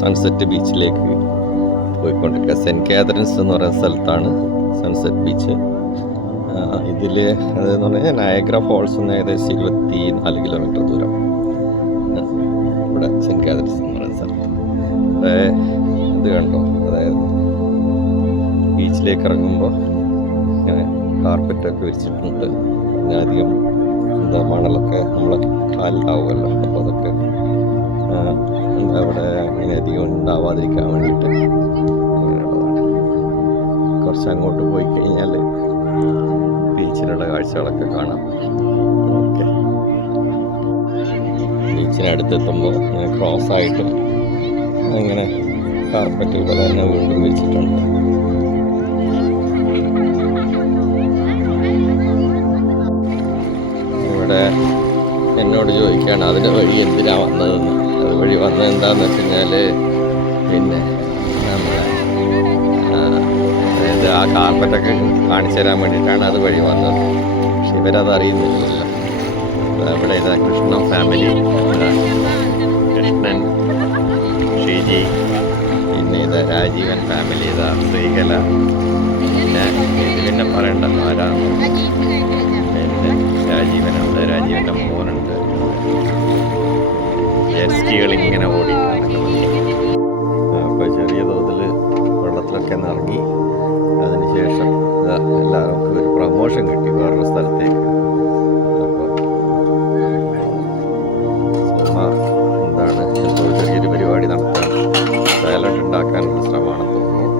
Sunset ബീച്ചിലേക്ക് പോയിക്കൊണ്ടിരിക്കുക. Saint Catherine's എന്ന് പറയുന്ന സ്ഥലത്താണ് സൺസെറ്റ് ബീച്ച് ഇതിൽ അതെന്ന് പറഞ്ഞാൽ നയഗ്ര ഫോൾസ് നിന്ന് ഏകദേശം ഇരുപത്തി നാല് കിലോമീറ്റർ ദൂരം ഇവിടെ സെന്റ് കാതറിൻസ് എന്ന് പറയുന്ന സ്ഥലത്ത്. ഇത് കണ്ടോ? അതായത് ബീച്ചിലേക്ക് ഇറങ്ങുമ്പോൾ ഇങ്ങനെ കാർപ്പറ്റൊക്കെ വിരിച്ചിട്ടുണ്ട് പിന്നെ അധികം എന്താ മണലൊക്കെ നമ്മളെ കാലിലാവുമല്ലോ. ഉണ്ടാവാതിരിക്കാൻ വേണ്ടിയിട്ട്. കുറച്ച് അങ്ങോട്ട് പോയി കഴിഞ്ഞാൽ ബീച്ചിലുള്ള കാഴ്ചകളൊക്കെ കാണാം. ഓക്കെ. ബീച്ചിനടുത്തെത്തുമ്പോൾ ഇങ്ങനെ ക്രോസ് ആയിട്ട് ഇങ്ങനെ കാർപ്പറ്റ് പോലെ തന്നെ വീണ്ടും വിരിച്ചിട്ടുണ്ട് ഇവിടെ എന്നോട് ചോദിക്കുകയാണ് അതിന്റെ വഴി എന്തിനാണ് വന്നതെന്ന്? അത് വഴി വന്നത് എന്താണെന്ന് വെച്ച് കഴിഞ്ഞാൽ പിന്നെ അതായത് ആ കാർപ്പറ്റൊക്കെ കാണിച്ചു തരാൻ വേണ്ടിയിട്ടാണ് അത് വഴി വന്നത്. പക്ഷെ ഇവരത് അറിയുന്നില്ല ഇവിടെ ഇതാ കൃഷ്ണ ഫാമിലി കൃഷ്ണൻ ഷീജി പിന്നെ ഇതാ രാജീവൻ ഫാമിലി ഇതാ ശ്രീകല. പിന്നെ ഇത് പിന്നെ പറയണ്ടല്ലോ ആരാ സ്ഥലത്തേക്ക്. സുമ എന്താണ് എന്തോ ചെറിയൊരു പരിപാടി നടത്താൻ സാലഡ് ഉണ്ടാക്കാനുള്ള ശ്രമമാണെന്ന് തോന്നുന്നു.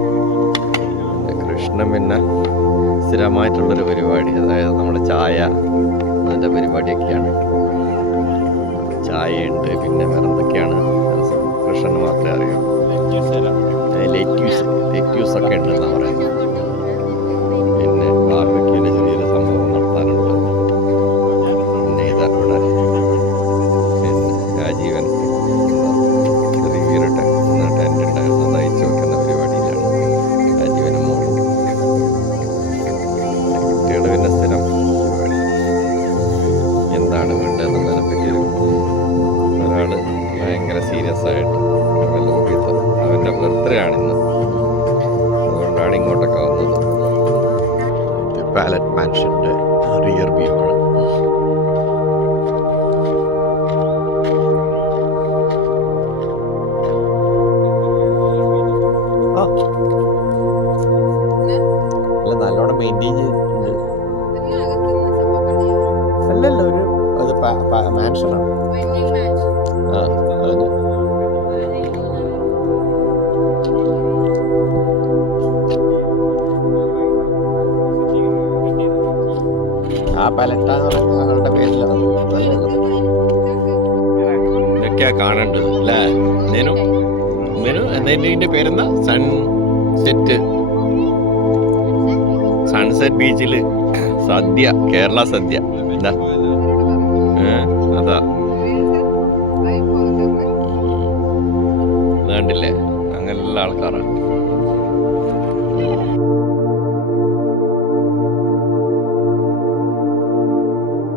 കൃഷ്ണൻ പിന്നെ സ്ഥിരമായിട്ടുള്ളൊരു പരിപാടി അതായത് നമ്മുടെ ചായ അതിന്റെ പരിപാടിയൊക്കെയാണ്. ചായയുണ്ട് പിന്നെ വേറെ എന്തൊക്കെയാണ് ഭയങ്കര ലോകത്ത് അവന്റെ ബർത്ത്ഡേ ആണിന്ന് അതുകൊണ്ടാണ് ഇങ്ങോട്ടൊക്കെ വന്നത്. പാലറ്റ് മാൻഷന്റെ റിയർ വ്യൂ ആണ്. ആ. അല്ല നല്ലോണം മെയിന്റെയിൻ ചെയ്തിട്ടുണ്ട് അല്ലല്ല ഒരു അത് മാൻഷനാണ് ആ പേരെന്താ? Sun set. സൺസെറ്റ് ബീച്ചിൽ സദ്യ കേരള സദ്യ. എന്താ? അതാ. ഇത് കണ്ടില്ലേ? അങ്ങനെയുള്ള ആൾക്കാരാണ്